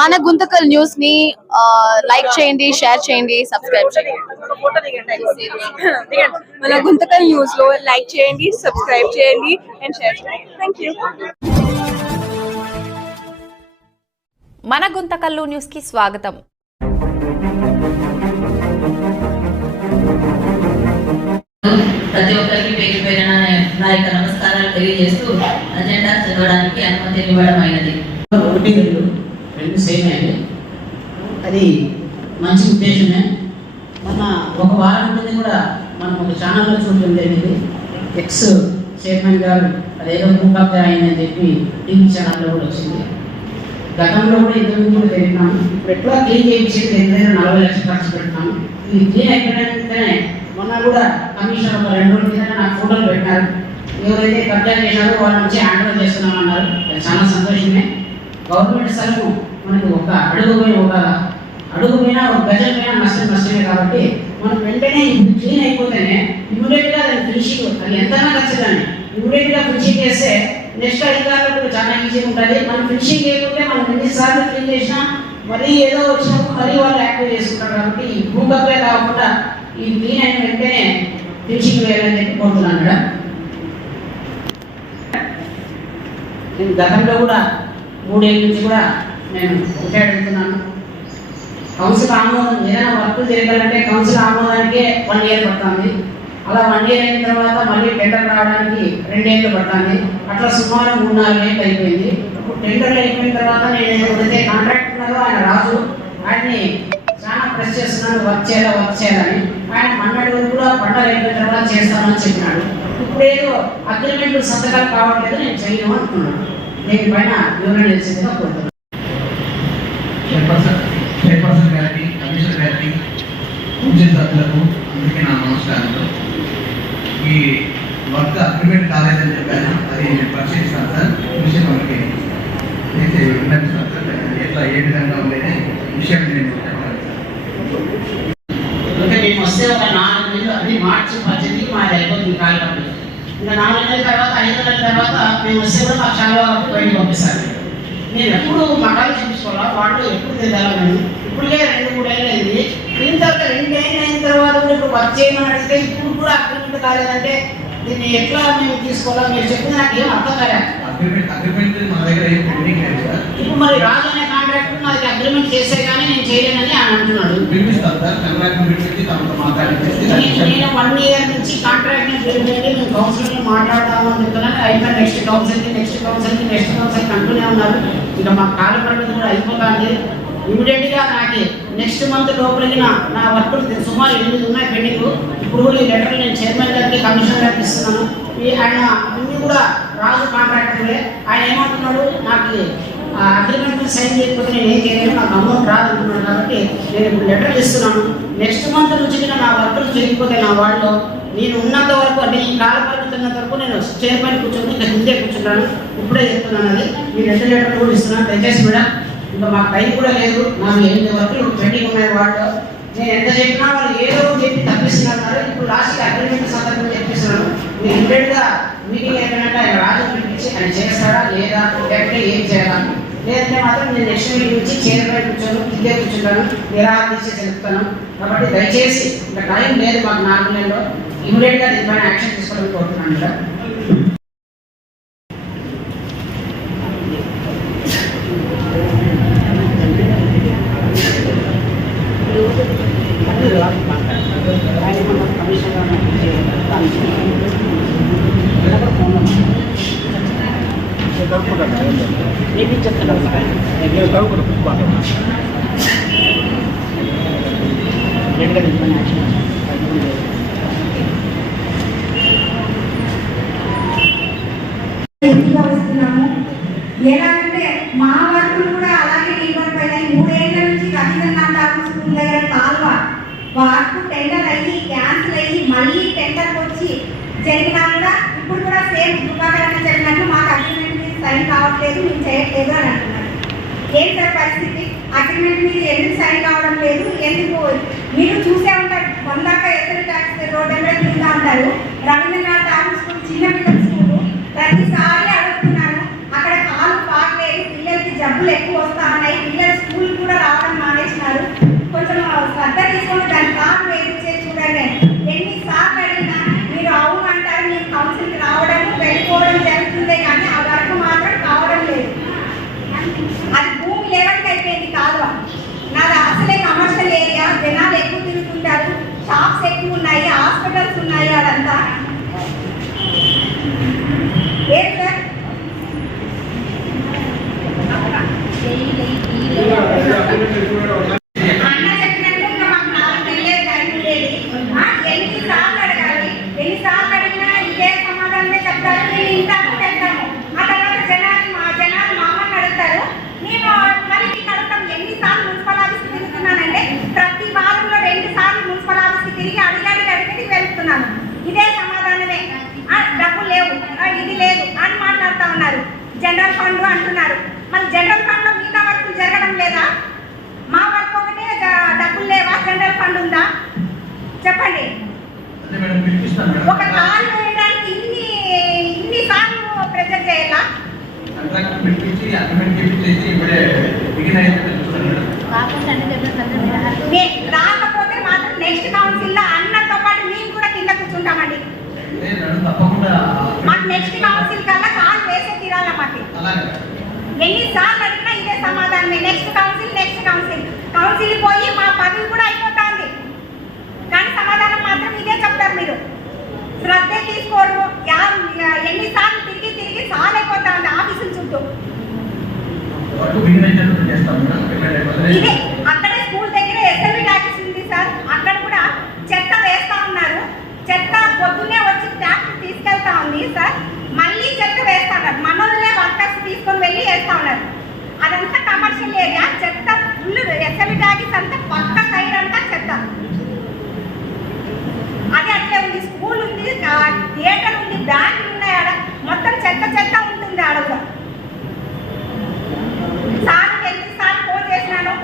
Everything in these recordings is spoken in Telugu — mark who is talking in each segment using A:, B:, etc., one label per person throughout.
A: మన గుంతకల్ న్యూస్ని లైక్ చేయండి షేర్ చేయండి సబ్స్క్రైబ్ చేయండి.
B: మన గుంతకల్ న్యూస్లో లైక్ చేయండి సబ్స్క్రైబ్ చేయండి అండ్ షేర్ చేయండి. థ్యాంక్ యూ
C: మన గుంతకల్లు న్యూస్కి స్వాగతం.
D: ప్రతి ఒక్కరికి పేరు పేరున నా యొక్క నమస్కారాలు తెలియజేస్తూ అజెండా చదవడానికి అనుమతి ఇవ్వడం అయినది
E: ఒకటి రెండు సేమే సేమ్ అండి అది మంచి ఉద్దేశమే. మన ఒక వారం ముందు కూడా మనం ఒక ఛానల్లో చూడడం జరిగింది ఎక్స్ చైర్మన్ గారు అదేదో భూకబ్జా అయిందని చెప్పి టీవీ ఛానల్లో కూడా వచ్చింది. గతంలో కూడా ఇంతకు కూడా తెలిపినాము ఇప్పుడు ఎట్లా క్లీన్ చేయించేది ఎంతైనా నలభై లక్షలు ఖర్చు పెడతాము ఇది క్లీన్ అయిపోయినంతనే మొన్న కూడా కమిషన్ ఒక రెండు రోజుల కింద నాకు ఫోటోలు పెట్టినారు. ఎవరైతే కబ్జా చేశారో వాళ్ళ నుంచి హ్యాండ్ చేస్తున్నామన్నారు. అది చాలా సంతోషమే. గవర్నమెంట్ సరుకు మనకి ఒక అడుగు ఒక అడుగు పోయినా ఒక గజం పోయినా నష్టం నష్టమే కాబట్టి మనం వెంటనే క్లీన్ అయిపోతేనే ఇమీడియట్గా దాని ఫినిషింగ్ అది ఎంతైనా ఖచ్చితంగా ఇమీడియట్గా ఫినిషింగ్ చేస్తే నెక్స్ట్ అధికారులకు కూడా చాలా ఈజీ ఉంటుంది. మనం ఫినిషింగ్ చేయకుంటే మనం ఎన్నిసార్లు క్లీన్ చేసినా మరీ ఏదో వచ్చినప్పుడు మరీ వాళ్ళు యాక్టివ్ చేసుకుంటారు కాబట్టి ఈ భూకప్పే కాకుండా ఈ క్లీన్ అయిన వెంటనే ఫినిషింగ్ వేయాలని చెప్పి కోరుతున్నాను మేడం. నేను గతంలో కూడా మూడేళ్ళ నుంచి కూడా నేను ఒకటే అడుగుతున్నాను. కౌన్సిల్ ఆమోదం ఏదైనా వర్క్ జరగాలంటే కౌన్సిల్ ఆమోదానికే వన్ ఇయర్ పడుతుంది. అలా వన్ ఇయర్ అయిన తర్వాత మళ్ళీ టెండర్ రావడానికి రెండేళ్ళు పడుతుంది. అట్లా సుమారు మూడు నాలుగు ఏళ్ళు అయిపోయింది. ఇప్పుడు టెండర్లు అయిపోయిన తర్వాత నేను ఎవరైతే కాంట్రాక్ట్ ఉన్నారో ఆయన రాజు ఆయన్ని చాలా ప్రెస్ చేస్తున్నాను వర్క్ చేయాలా వర్క్ చేయాలని ఆయన మన్నటి వరకు కూడా పండగ అయిపోయిన తర్వాత చేస్తామని చెప్పినాడు. ఇప్పుడేదో అగ్రిమెంట్ సంతకాలు కావట్లేదు నేను చేయను అనుకున్నాను దీనిపైన వివరణ చేసేదిగా కోరుతున్నాను.
F: చైర్పర్సన్ చైర్పర్సన్ గారికి కమిషనర్ గారికి పూజ సభ్యులకు అందరికీ నా నమస్కారాలు. ఈ వర్క్ అగ్రిమెంట్ కాలేదని చెప్పాను. అది నేను పరిశీలిస్తాను సార్. విషయం మనకి అయితే విన్నపిస్తాను సార్ ఎట్లా ఏ విధంగా ఉండేది విషయం నేను చెప్పాలి సార్.
E: ఇంకా మేము వస్తే ఒక నాలుగు నెలలు అది మార్చి పద్దెనిమిది మాది అయిపోతుంది కాలం ఇంకా నాలుగు నెలల తర్వాత ఐదు నెలల తర్వాత మేము వస్తే కూడా మాకు చాలా వరకు బయటకు పంపిస్తారు. నేను ఎప్పుడు మకాలు చూపించుకోవాలా వాళ్ళు ఎప్పుడు తిరగాల మేము ఇప్పుడే రెండు మూడు ఏళ్ళు అయింది. దీని తర్వాత రెండేళ్ళు అయిన తర్వాత కూడా ఇప్పుడు వర్క్ చేయమని అడిగితే ఇప్పుడు కూడా అగ్రిమెంట్ కాలేదంటే దీన్ని ఎట్లా మేము తీసుకోవాలా? మీరు చెప్పింది నాకు ఏం అర్థం కాలేదు.
F: అగ్రిమెంట్ అగ్రిమెంట్ దగ్గర
E: ఇప్పుడు మరి రాజు అనే నాది అగ్రిమెంట్ చేస్తే కానీ నేను చేయలేనని ఆయన అంటున్నాడు. నేను- వన్ ఇయర్ నుంచి కాంట్రాక్ట్ని పిలిపించి మేము కౌన్సిల్ని మాట్లాడదామని చెప్తున్నాను అయిపోయి next council next council next council అంటూనే ఉన్నారు. ఇక మా కాల పరిమితి కూడా అయిపోతుంది. ఇమీడియట్గా నాకు నెక్స్ట్ మంత్ లోపలికి నా నా వర్క్ సుమారు ఎనిమిది ఉన్నాయి పెండింగ్ ఇప్పుడు కూడా ఈ లెటర్ నేను చైర్మన్ గారికి కమిషనర్ గారికి ఇస్తున్నాను. ఈ ఆయన అన్ని కూడా రాజు కాంట్రాక్టరే ఆయన ఏమంటున్నాడు? నాకు అగ్రిమెంట్ సైన్ చేయకపోతే నేను ఏం చేయలేదు నాకు అమౌంట్ రాదు కాబట్టి నేను ఇప్పుడు లెటర్ ఇస్తున్నాను నెక్స్ట్ మంత్ నుంచి నా వర్కులు చేయకపోతే నా వాళ్ళు నేను ఉన్నంత వరకు అంటే ఈ కాల పరిమితి ఉన్నంత వరకు నేను చైర్మన్ కూర్చొని ఇంకా హిందే కూర్చుంటాను. ఇప్పుడే చెప్తున్నాను అది. మీ లెటర్ లెటర్ కూడా ఇస్తున్నాను. దయచేసి మేడం ఇంకా మాకు టైం కూడా లేదు. నాకు ఎనిమిది వర్కులు ట్రెండింగ్ ఉన్నాయి వాళ్ళు నేను ఎంత చెప్పినా వాళ్ళు ఏదో ఒకటి చెప్పి తప్పిస్తున్నారు. ఇప్పుడు లాస్ట్ అగ్రిమెంట్ సందర్భంగా చెప్పిస్తున్నాను. మీరు ఇమ్మీడియట్ మీటింగ్ అయిపోయినాక ఆయన రాజు పిలిపించి ఆయన చేస్తాడా లేదా లేకపోతే ఏం చేయాలా? లేదంటే మాత్రం నేను నెక్స్ట్ వీక్ నుంచి చైర్మన్ కూర్చోను కిందే కూర్చుంటాను. నిరాహార తీసి చెప్తాను. కాబట్టి దయచేసి ఇంకా టైం లేదు మాకు నాలుగు నెలలో ఇమీడియట్గా దీనిపైన యాక్షన్ తీసుకోవాలని కోరుతున్నాను మేడం.
G: ఇంటికి ఎలా అంటే మా వర్కులు కూడా అలాగే నిలబడిపోయినాయి మూడేళ్ళ నుంచి రవీంద్రనాథ్ ఠాగూర్ స్కూల్ దగ్గర కాల్వ. వర్క్ టెండర్ అయ్యి క్యాన్సిల్ అయ్యి మళ్ళీ టెండర్కి వచ్చి జరిగినా కూడా ఇప్పుడు కూడా సేమ్ దుబాకరణ చెప్పినట్టు మాకు అగ్రిమెంట్ మీద సైన్ కావట్లేదు మేము చేయట్లేదు అని అంటున్నారు ఏం సార్ పరిస్థితి? అగ్రిమెంట్ మీద ఎందుకు సైన్ కావడం లేదు? ఎందుకు? మీరు చూసే ఉంటారు వందాక ఎదురు ట్యాక్స్ రోడ్ మీద తిరుగుతూ ఉంటారు. రవీంద్రనాథ్ ఠాగూర్ స్కూల్ చిన్నపిల్లల స్కూల్. ప్రతిసారి అడుగుతున్నాను అక్కడ కాలు పాకలేదు పిల్లలకి జబ్బులు ఎక్కువ వస్తా ఉన్నాయి పిల్లలు స్కూల్ కూడా రావడం మానేసినారు. కొంచెం శ్రద్ధ తీసుకొని దాని కాలు వేయించే చూడండి ఎన్నిసార్లు అడిగినా మీరు అవును అంటారు నేను కౌన్సిల్కి రావడం వెళ్ళిపోవడం జరుగుతుంది కానీ ఆ వరకు మాత్రం కావడం లేదు అది భూమి లెవెల్కి అయిపోయింది కాలువ నాది అసలే కమర్షియల్ ఏరియా జనాలు ఎక్కువ తిరుగుతుంటారు షాప్స్ ఎక్కువ ఉన్నాయి హాస్పిటల్స్ ఉన్నాయి అదంతా ఏం సార్ అన్న చెప్పినట్టు ఇంకా మాకు నాలుగు నెలలే టైం ఉండేది ఆ, ఎన్నిసార్లు అడగాలి ఎన్నిసార్లు అడిగినా ఇదే సమాధానమే చెప్తారు మేము ఇంతకు వెళ్తాము ఆ తర్వాత జనాలు మా జనాలు మా అమ్మని అడుగుతారు మేము మరి మీకు అడుగుతాం ఎన్నిసార్లు మున్సిపల్ ఆఫీస్కి తిరుగుతున్నానంటే ప్రతి వారంలో రెండు సార్లు మున్సిపల్ ఆఫీస్కి తిరిగి అడిగి అడిగి అడిగి వెళ్తున్నాను ఇదే సమాధానమే ఆ, డబ్బులు లేవు ఆ, ఇది లేదు అని మాట్లాడుతూ ఉన్నారు జనరల్ ఫండ్ అంటున్నారు. మరి జనరల్ ఫండ్లో మిగతా వర్కులు జరగడం లేదా? మా వర్క్ ఒకటే డబ్బులు లేవా? జనరల్ ఫండ్ ఉందా? చెప్పండి. ఒక కాల్ వేయడానికి ఇన్ని ఇన్ని సార్లు ప్రెజర్ చేయాలా? రాకపోతే మాత్రం నెక్స్ట్ కౌన్సిల్లో అన్నతో పాటు మేము కూడా కింద కూర్చుంటామండి. మాకు నెక్స్ట్ కౌన్సిల్ కల్లా కాల్ వేసే తీరాల మాకు ఎన్నిసార్లు అడిగినా ఇదే సమాధానమే. Next council next council council పోయి మా పదవి కూడా అయిపోతుంది. కానీ సమాధానం మాత్రం ఇదే చెప్తారు మీరు. శ్రద్ధ తీసుకోరు. ఎన్నిసార్లు తిరిగి తిరిగి సాలైపోతా ఉంది ఆఫీసుల చుట్టూ. ఇదే అక్కడే స్కూల్ దగ్గర ఎస్ఎల్వి టాక్సీ ఉంది సార్. అక్కడ కూడా చెత్త వేస్తా ఉన్నారు. చెత్త పొద్దున్నే వచ్చి ట్రాక్టర్ తీసుకెళ్తా ఉంది సార్. మళ్ళీ చెత్త వేస్తా ఉన్నారు మనోళ్ళే వర్కర్స్ తీసుకొని వెళ్ళి వేస్తా ఉన్నారు. అదంతా కమర్షియల్ ఏరియా చెత్త ఫుల్ ఎస్ఎల్వి టాకీస్ అంతా పక్క సైడ్ అంతా చెత్త. అది అట్లే ఉంది స్కూల్ ఉంది థియేటర్ ఉంది బ్యాంకులు ఉన్నాయి ఆడ. మొత్తం చెత్త చెత్త ఉంటుంది ఆడ కూడా సార్ ఎన్నిసార్లు ఫోన్ చేసినాను.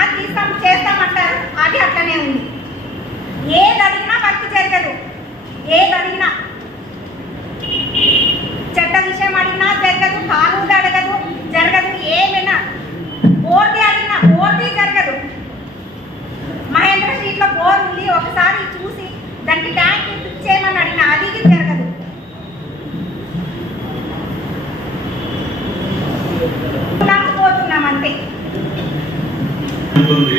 G: అది తీస్తాం చేస్తామంటారు అది అట్లనే ఉంది. ఏది అడిగినా వర్క్ జరగదు. ఏది అడిగినా చెత్త విషయం అడిగినా జరగదు కాలువది అడగదు జరగదు ఏమైనా బోర్ది అడిగినా బోర్ది జరగదు మహేంద్ర స్ట్రీట్లో బోర్ ఉంది ఒకసారి చూసి దానికి ట్యాంక్ ఫిక్స్ చేయమని అడిగినా అది జరగదు పోతున్నాం అంతే
H: ఉంటుంది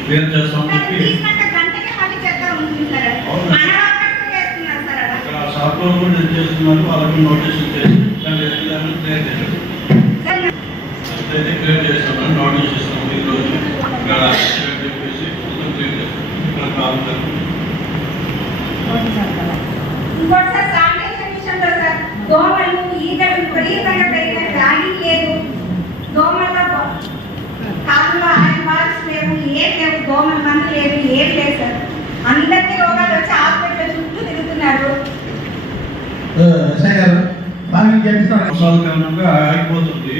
H: క్లియర్ చేస్తామని చెప్పి
G: తీసినాక గంటకే మళ్ళీ చేద్దాం ఉంటుంది సార్ అది.
H: అవును.
G: మన వర్కర్స్ చేస్తున్నారు సార్ అలా.
H: ఇక్కడ షాప్లో కూడా నేను చేస్తున్నారు వాళ్ళకి నోటీస్ చేసి దాన్ని ఎట్లా క్లియర్ చేశారు
G: సార్,
H: అయితే క్లియర్ చేస్తామని నోటీస్ ఇస్తాము ఈరోజు ఇక్కడ యాక్సిడెంట్ చెప్పేసి మొత్తం క్లియర్ చేస్తాం ఇక్కడ కావాలి
G: ఇంకోటి సార్ శానిటేషన్ విషయంలో సార్ దోమలు ఈగలు విపరీతంగా పెరిగిన ర్యాగింగ్ లేదు దోమల కాలంలో ఆయన బాల్స్ లేవు ఏం లేవు దోమల మందు లేదు ఏం లేదు సార్ అందరికీ రోగాలు వచ్చి హాస్పిటల్ చుట్టూ తిరుగుతున్నారు.
H: కారణంగా ఆగిపోతుంది.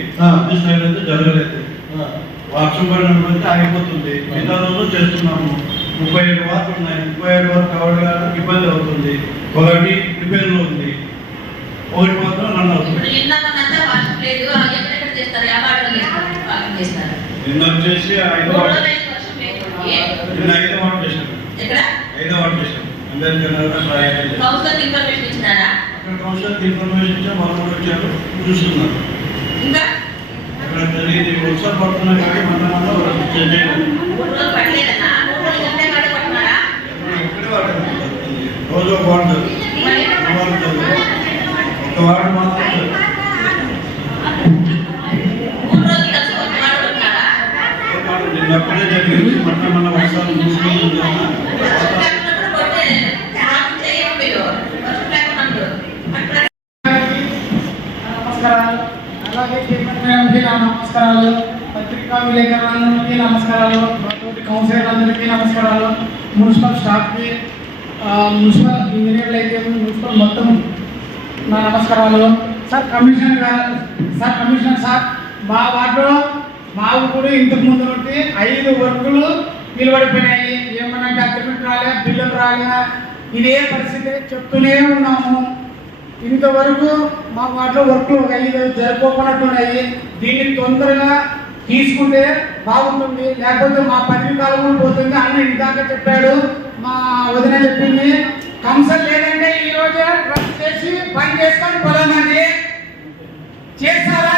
H: సైడ్ అయితే జరగలేదు. వర్షం పడినప్పుడు ఆగిపోతుంది. మిగతా రోజు చేస్తున్నాము. ముప్పై ఏడు వార్లు ఉన్నాయి. ముప్పై ఏడు వారు కవర్ కావడానికి ఇబ్బంది అవుతుంది. ఒకటి రిపేర్లో ఉంది. ఒకటి మాత్రం రన్ అవుతుంది.
D: నిన్న మొన్నంతా వర్షం
H: అందరికీ ట్రై
D: కౌన్సిలర్ ఇన్ఫర్మేషన్ ఇచ్చినారా?
H: కౌన్సిలర్ ఇన్ఫర్మేషన్ వాళ్ళు కూడా వచ్చారు చూస్తున్నారు
D: ఇంకా?
H: అక్కడ జరిగింది వర్షాలు పడుతున్నాయి కానీ మన వాళ్ళు చేంజ్ చేయలేదు
D: మూడు రోజులు పడలేదన్నా? మూడు రోజులు ఇంతే అందరికీ
I: నమస్కారాలు. తోటి కౌన్సిలర్ అందరికీ నమస్కారాలు. మున్సిపల్ స్టాఫ్కి మున్సిపల్ ఇంజనీర్లు అయితే మున్సిపల్ మొత్తం నా నమస్కారాలు. సార్ కమిషనర్ గారు సార్ కమిషనర్ సార్ మా వార్డులో మాకు కూడా ఇంతకు ముందు నుండి ఐదు వర్క్లు నిలబడిపోయినాయి. ఏమన్నా డాక్యుమెంట్ రాలే బిల్లులు రాలే. ఇదే పరిస్థితి చెప్తూనే ఉన్నాము. ఇంతవరకు మా వాటిలో వర్క్లు ఒక ఐదు ఉన్నాయి దీన్ని తొందరగా తీసుకుంటే బాగుంటుంది. లేకపోతే మా పదవి కాలంలో పోతుంది అని ఇందాక చెప్పాడు. మా వదిన చెప్పింది. కంసం లేదంటే ఈ రోజు రద్దు చేసి పని చేసుకొని పొలం చేస్తారా?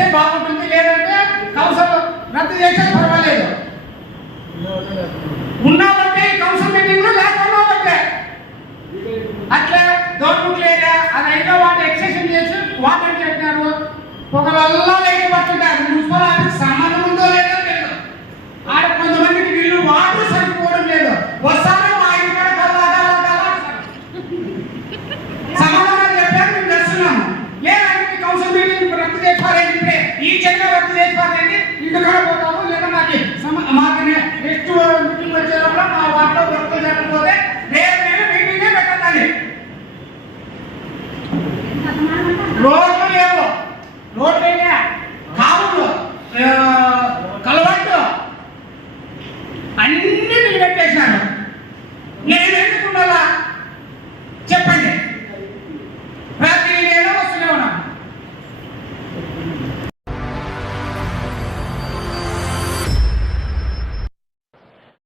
I: చేస్తే బాగుంటుంది లేదంటే కౌసల్ రద్దు చేస్తే పర్వాలేదు. ఉన్నామంటే కౌన్సిల్ మీటింగ్లో లేకుండా ఒకటే అట్లా గవర్నమెంట్ లేదా అది అయినా వాటి ఎక్సెషన్ చేసి వాటర్ చెప్పినారు ఒకవల్ల లైట్ మున్సిపల్ ఆఫీస్ సంబంధం